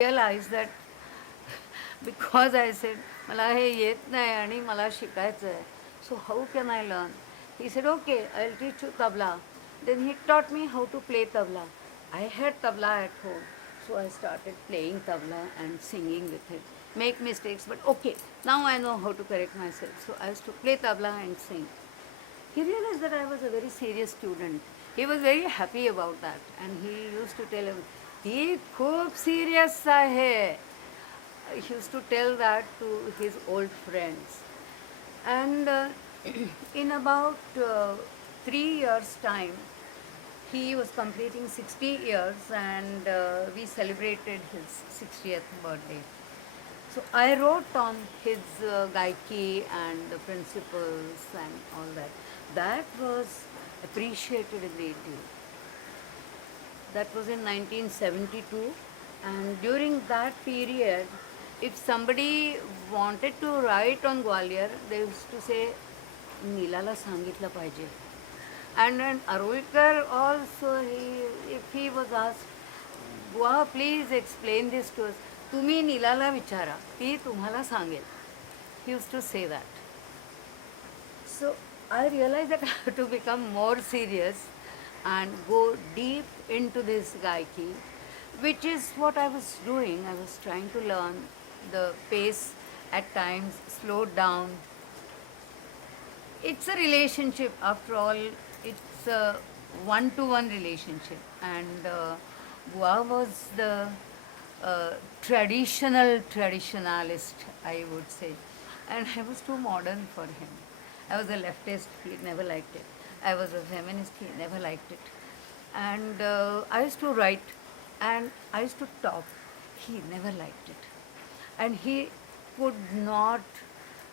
realized that because I said, मला हे येत नाही आणि मला शिकायचं आहे. So how can I learn? He said, okay, I'll teach you tabla. Then he taught me how to play tabla. I had tabla at home. So I started playing tabla and singing with it. Make mistakes, but okay, now I know how to correct myself. So I used to play tabla and sing. He realized that I was a very serious student. He was very happy about that. And he used to tell him, he खूप serious आहे. He used to tell that to his old friends. And in about 3 years' time, he was completing 60 years and we celebrated his 60th birthday. So I wrote on his gaiki and the principles and all that. That was appreciated a great deal. That was in 1972, and during that period, if somebody wanted to write on Gwalior, they used to say, Neelala सांगितलं पाहिजे. And then Arulkar also, if he was asked, Bua, please explain this to us. तुम्ही नीलाला विचारा, ती तुम्हाला सांगेल. He used to say that. So I realized that I have to become more serious and go deep into this Gaiki, which is what I was doing. I was trying to learn the pace at times, slowed down. It's a relationship, after all, it's a one-to-one relationship. And Bua was the traditionalist, I would say. And I was too modern for him. I was a leftist, he never liked it. I was a feminist, he never liked it. And I used to write and I used to talk. He never liked it. And he could not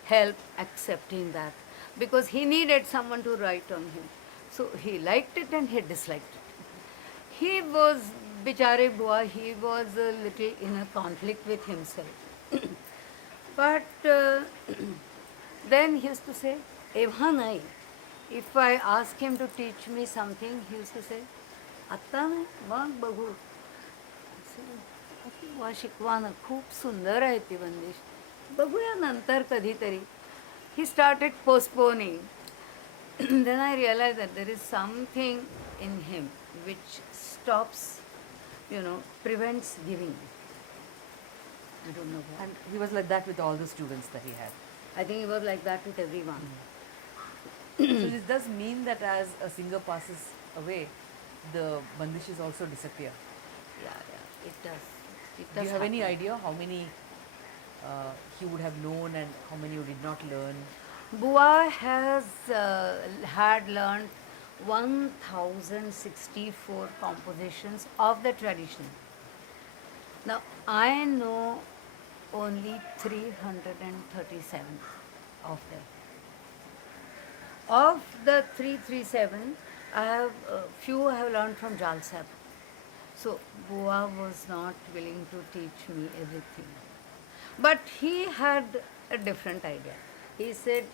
help accepting that because he needed someone to write on him. So he liked it and he disliked it. He was, bichare Bua, he was a little in a conflict with himself. But then he used to say, Evha nahi. If I ask him to teach me something, he used to say, Atta nahi, wag bagu. वा शिकवा ना, खूप सुंदर आहे ती बंदिश, बघूया नंतर कधीतरी. He started postponing. Then I realized that there is something in him which stops, prevents giving. I don't know why. And he was like that with all the students that he had. I think he was like that with everyone. So this does mean that as a singer passes away, the bandishes also disappear. Yeah, it does. It Do does you have any happen. idea how many he would have known and how many you did not learn? Bua has had learned 1064 compositions of the tradition. Now I know only 337 of them. Of the 337, I have few I have learned from Jalsab. So Bua was not willing to teach me everything. But he had a different idea. He said,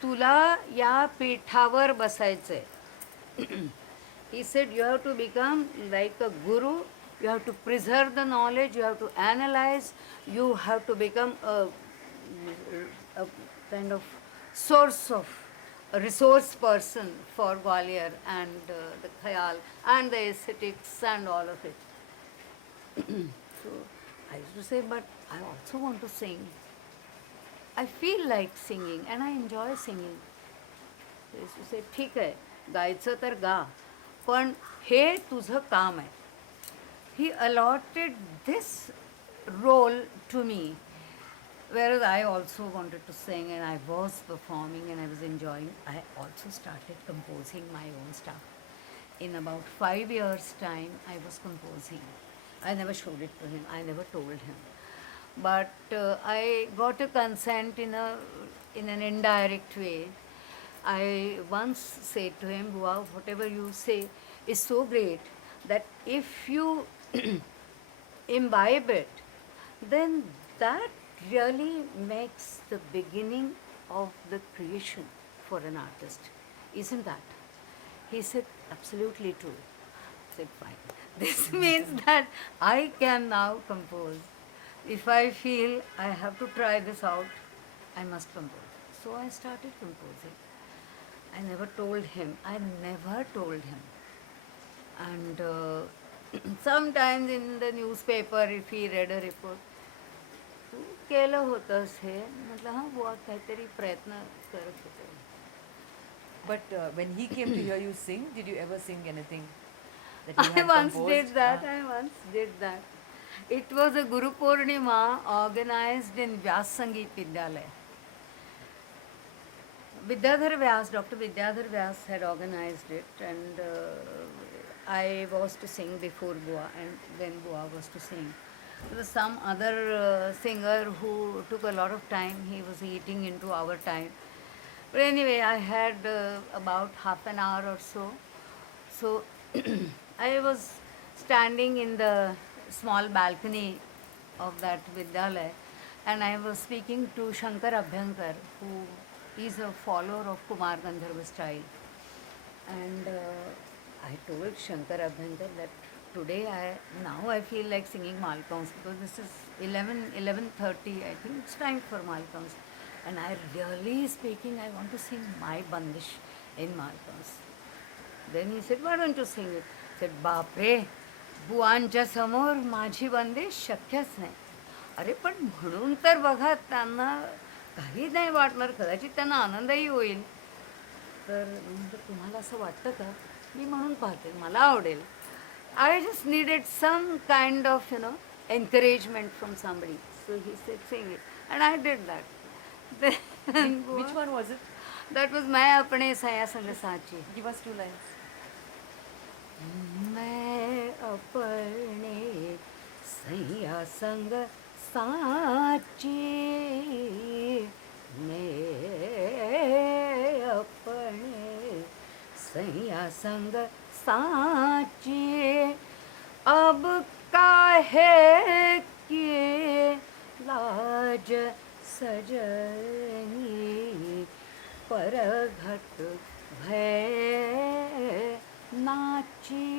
तुला या पीठावर बसायचंय. He said, you have to become like a guru, you have to preserve the knowledge, you have to analyze, you have to become a kind of source of a resource person for Gwalior and the Khayal and the aesthetics and all of it. So I used to say, but I also want to sing. I feel like singing and I enjoy singing. So I used to say, ठीक आहे, गायचं तर गा, पण हे तुझं काम आहे. He allotted this role to me, whereas I also wanted to sing and I was performing and I was enjoying. I also started composing my own stuff. In about 5 years' time, I was composing. I never showed it to him. I never told him. But I got a consent in an indirect way. I once said to him, Bua, whatever you say is so great that if you imbibe it, then that really makes the beginning of the creation for an artist. Isn't that? He said, absolutely true. I said, fine. This means that I can now compose. If I feel I have to try this out, I must compose. So I started composing. I never told him. I never told him. And sometimes in the newspaper, if he read a report, तू केलं होतंस हे म्हटलं हां बुवा काहीतरी प्रयत्न करत होते. But when he came to hear you sing, did you ever sing anything that you I had once composed? did that. I once did that. It was a Guru Purnima organized in Vyas Sangeet Vidyalaya. Vidyadhar Vyas, Dr. Vidyadhar Vyas had organized it, and I was to sing before Bua, and then Bua was to sing. There was some other singer who took a lot of time. He was eating into our time. But anyway, I had about half an hour or so. So I was standing in the small balcony of that Vidyalaya, and I was speaking to Shankar Abhyankar, who is a follower of Kumar Gandharva style. And I told Shankar Abhyankar that today now I feel like singing Malkaunsa because this is 11:30. I think it's time for Malkaunsa. And I really speaking, I want to sing my Bandish in Malkaunsa. Then he said, why don't you sing it? I said, बापरे बुवांच्या समोर माझी बंदिश शक्यच नाही. अरे पण म्हणून तर बघा त्यांना काही नाही वाटणार, कदाचित त्यांना आनंदही होईल. तर म्हणजे तुम्हाला असं वाटतं का? मी म्हणून पाहते, मला आवडेल. I just needed some kind of encouragement from somebody. So he said, sing it. And I did that. Then Which one was it? that was मैं अपने सया संग साची. Give us 2 lines. मैं अपने सैया संग साची, मैं अपने सैया संग साची, अब काहे के लाज सजनी, परघट भय नाची,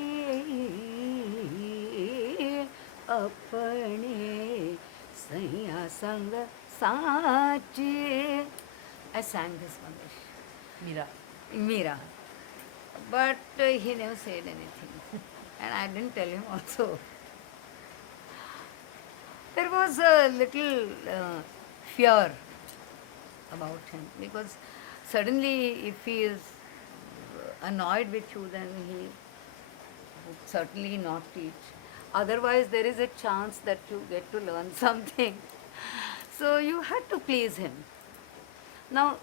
अपने सैया संग साची. I sang this one, Meera. Meera. But he never said anything. And I didn't tell him also. There was a little fear about him because suddenly if he is annoyed with you, then he would certainly not teach. Otherwise, there is a chance that you get to learn something. So you had to please him. Now,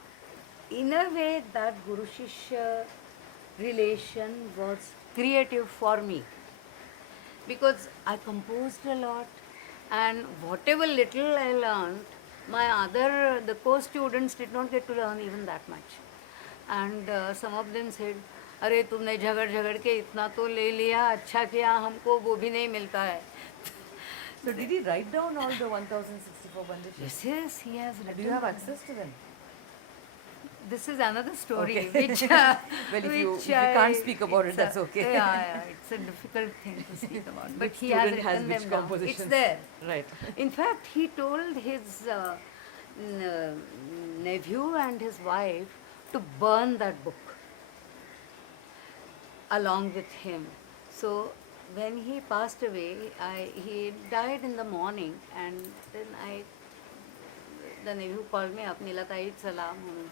in a way, that Guru Shishya relation was creative for me because I composed a lot, and whatever little I learned, the co-students did not get to learn even that much. And some of them said, अरे तुमने झगड़ झगड़ के इतना तो ले लिया, अच्छा किया, हमको वो भी नहीं मिलता है. So did he write down all the 1064 bandishes? Yes, yes, he has written. Do you have access to them? This is another story, Okay. which Well, if you can't speak about it, it's that's okay. Yeah, it's a difficult thing to speak about. But Which he has student has written which them down. compositions? It's there. Right. In fact, he told his nephew and his wife to burn that book along with him. So when he passed away, he died in the morning, and then the nephew called me up, Nilatai chala म्हणून.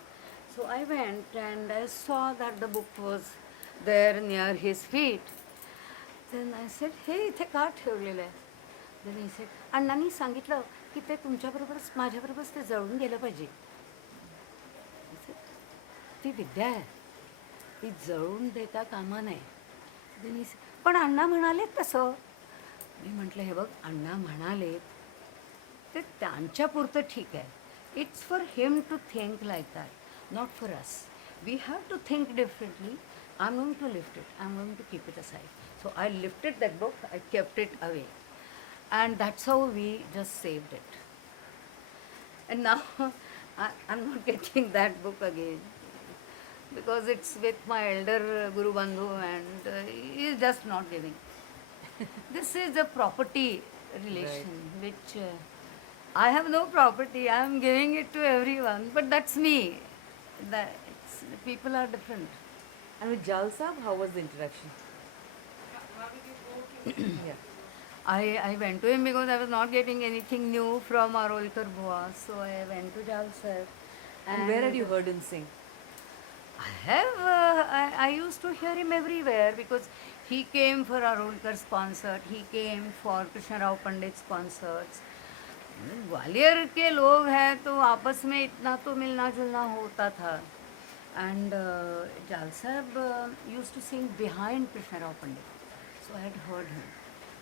So I went and I saw that the book was there near his feet. Then I said, hey, इथे का ठेवलेलं आहे? Then he said, अण्णांनी सांगितलं की ते तुमच्याबरोबरच माझ्याबरोबरच ते जळून गेलं पाहिजे. I said, ती विद्या आहे, ती जळून देता कामा नये. Then he said, पण अण्णा म्हणाले तसं. मी म्हटलं हे बघ, अण्णा म्हणाले ते त्यांच्यापुरतं ठीक आहे. It's for him to think like that, not for us. We have to think differently. I'm going to lift it. I'm going to keep it aside. So I lifted that book. I kept it away. And that's how we just saved it. And now I'm not getting that book again because it's with my elder Guru Bandhu, and he is just not giving. This is a property relation, which I have no property. I am giving it to everyone, but that's me. People are different. And with Jal Sahab, how was the interaction? Yeah. I went to him because I was not getting anything new from Arolkar Bua, so I went to Jalsar. And where had you heard him sing? I used to hear him everywhere because he came for Arolkar's concert, he came for Krishna Rao Pandit's concerts. Gwalior के लोग हैं तो आपस में इतना तो मिलना जुलना होता था. And Jal Sahib used to sing behind Krishna Rao Pandit. So I had heard him.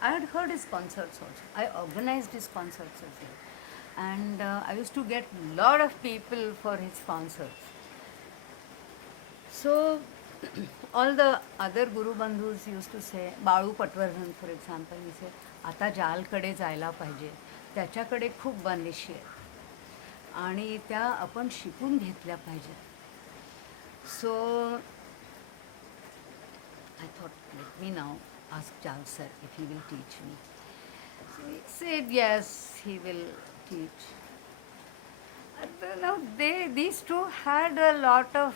I had heard his concerts also. I organized his concerts as well. And I used to get lot of people for his concerts. So all the other Guru Bandhus used to say, Balu Patwardhan for example, he said, आता जालकडे जायला पाहिजे, त्याच्याकडे खूप बंदिशी आहेत आणि त्या आपण शिकून घेतल्या पाहिजेत. So I thought, let me now ask Jal sir if he will teach me. So he said, yes, he will teach. Now these two had a lot of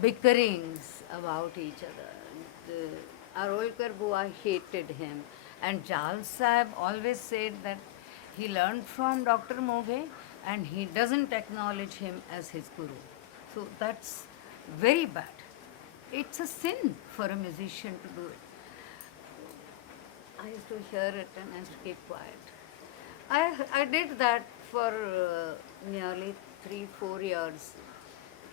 bickerings about each other. Arolkar Bua hated him, and Jal Sahib always said that he learned from Dr. Moghe and he doesn't acknowledge him as his guru. So that's very bad. It's a sin for a musician to do it. I used to hear it and I used to keep quiet. I did that for nearly 3-4 years.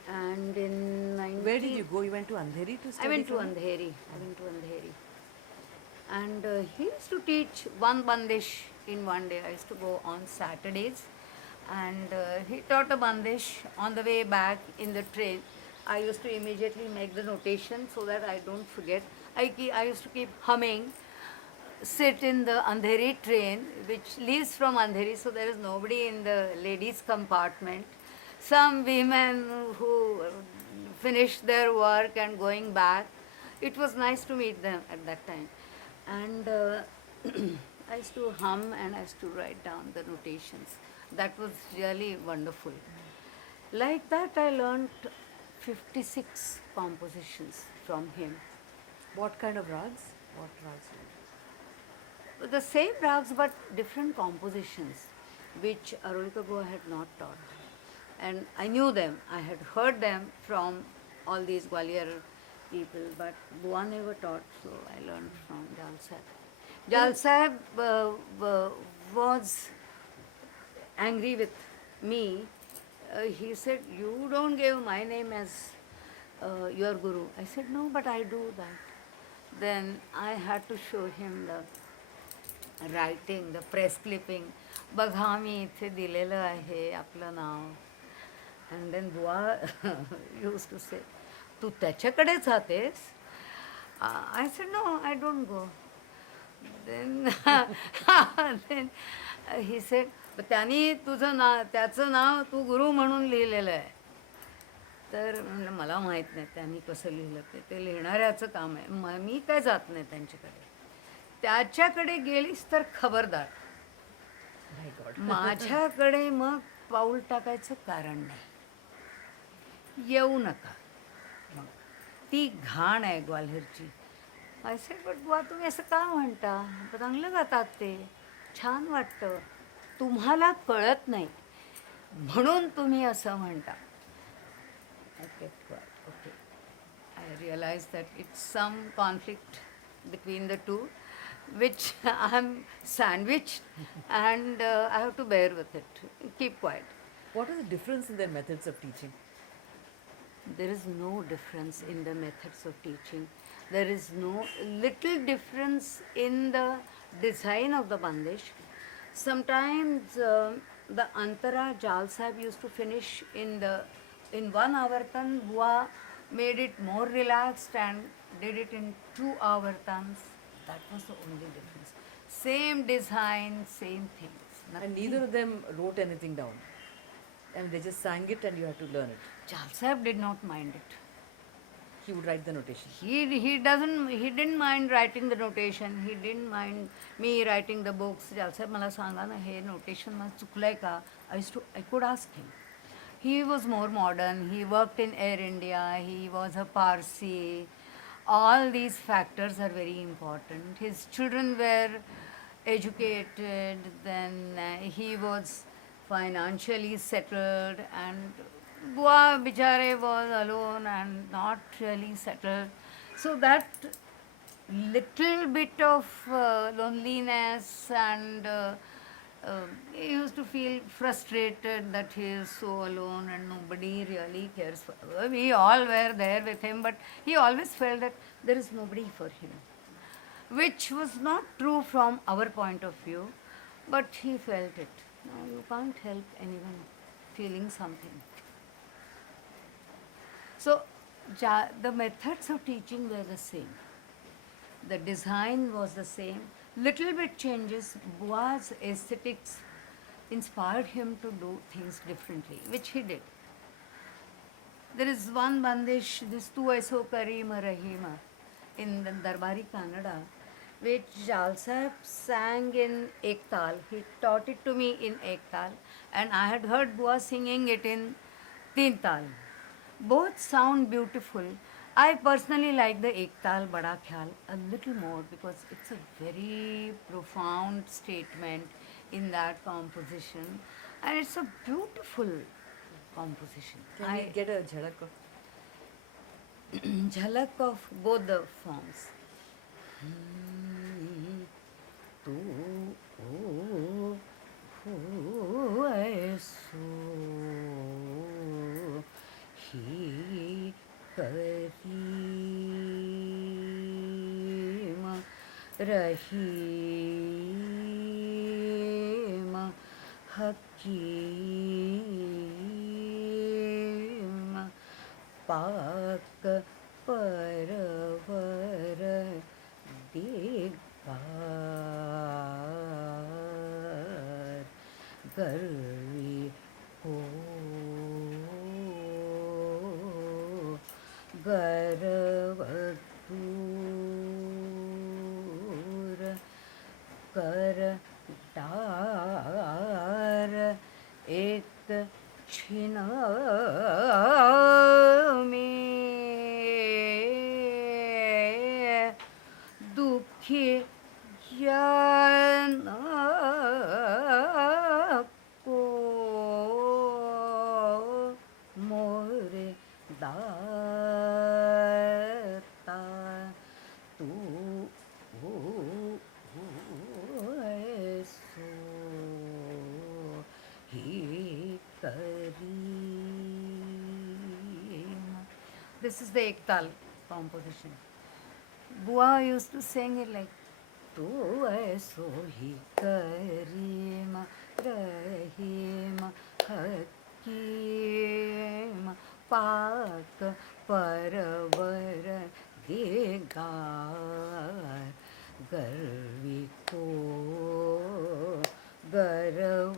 And in 19... Where did you go? You went to Andheri to study? I went to from him? Andheri. And he used to teach one bandish in one day. I used to go on Saturdays. And he taught a bandish on the way back in the train. I used to immediately make the notation so that I don't forget. I used to keep humming, sit in the Andheri train, which leaves from Andheri, so there is nobody in the ladies' compartment. Some women who finished their work and going back. It was nice to meet them at that time. And I used to hum and I used to write down the notations. That was really wonderful. Like that, I learned 56 compositions from him. What kind of rags? What rags? The same rags but different compositions which Arulika Bua had not taught. And I knew them, I had heard them from all these Gwalior people, but Bua never taught, so I learned from Jal Sahib. Jal Sahib was angry with me. He said, you don't give my name as your guru. I said, no, but I do that. Then I had to show him the writing, the press clipping. बघा मी इथे दिलेलं आहे आपलं नाव. And then Bua used to say, तू त्याच्याकडे जातेस? I said, no, I don't go. Then, then he said, त्यांनी तुझं त्याचं नाव तू गुरु म्हणून लिहिलेलं आहे. तर म्हणलं मला माहीत नाही त्यांनी कसं लिहिलं ते लिहिणाऱ्याचं काम आहे. मी काय जात नाही त्यांच्याकडे. त्याच्याकडे गेलीस तर खबरदार. माझ्याकडे मग पाऊल टाकायचं कारण नाही. येऊ नका. मग ती घाण आहे ग्वाल्हेरची. आय सेड, बट बुवा तुम्ही असं का म्हणता? चांगलं गातात ते, छान वाटतं. तुम्हाला कळत नाही म्हणून तुम्ही असं म्हणता. Okay. I realized that it's some conflict between the two, which I'm sandwiched, and I have to bear with it. Keep quiet. What is the difference in their methods of teaching? There is no difference in the methods of teaching. There is no little difference in the design of the bandish. Sometimes the antara Jal Sahib used to finish in 1 avartan. Bua made it more relaxed and did it in 2 avartans. That was the only difference. Same design, same things. And neither of them wrote anything down. And they just sang it and you had to learn it. Jal Sahib did not mind it. he would write the notation. He didn't mind writing the notation. He didn't mind me writing the books. ज्याचं मला सांगा ना हे notation माझं चुकलंय का? I could ask him. He was more modern. He worked in Air India. He was a Parsi. All these factors are very important. His children were educated. Then he was financially settled, and Bua Bichare was alone and not really settled. So that little bit of loneliness and he used to feel frustrated that he is so alone and nobody really cares for him. We all were there with him, but he always felt that there is nobody for him, which was not true from our point of view, but he felt it. No, you can't help anyone feeling something. So the methods of teaching were the same. The design was the same. Little bit changes. Bua's aesthetics inspired him to do things differently, which he did. There is one bandish, this Tu Aiso Karima Rahima, in the Darbari Kannada, which Jal Sahib sang in Ektal. He taught it to me in Ektal, and I had heard Bua singing it in Tintal. Both sound beautiful. I personally like the Ektal Bada Khyal a little more because it's a very profound statement in that composition, and it's a beautiful composition. Can we get a jhalak of? Jhalak of both the forms. Tu ho aisa hi kareem raheem hakeem पाक परवर दिगार गर्वी हो गर्वदूर कर डार एक छिन में दुखी ज्ञान को मोरे दाता तू ऐसो ही करीम. This is the Ektal composition. Bua used to sing it like Tu ऐसो ही करीम रहीम हकीम पाक परवर दिगार गर्वी को गर्व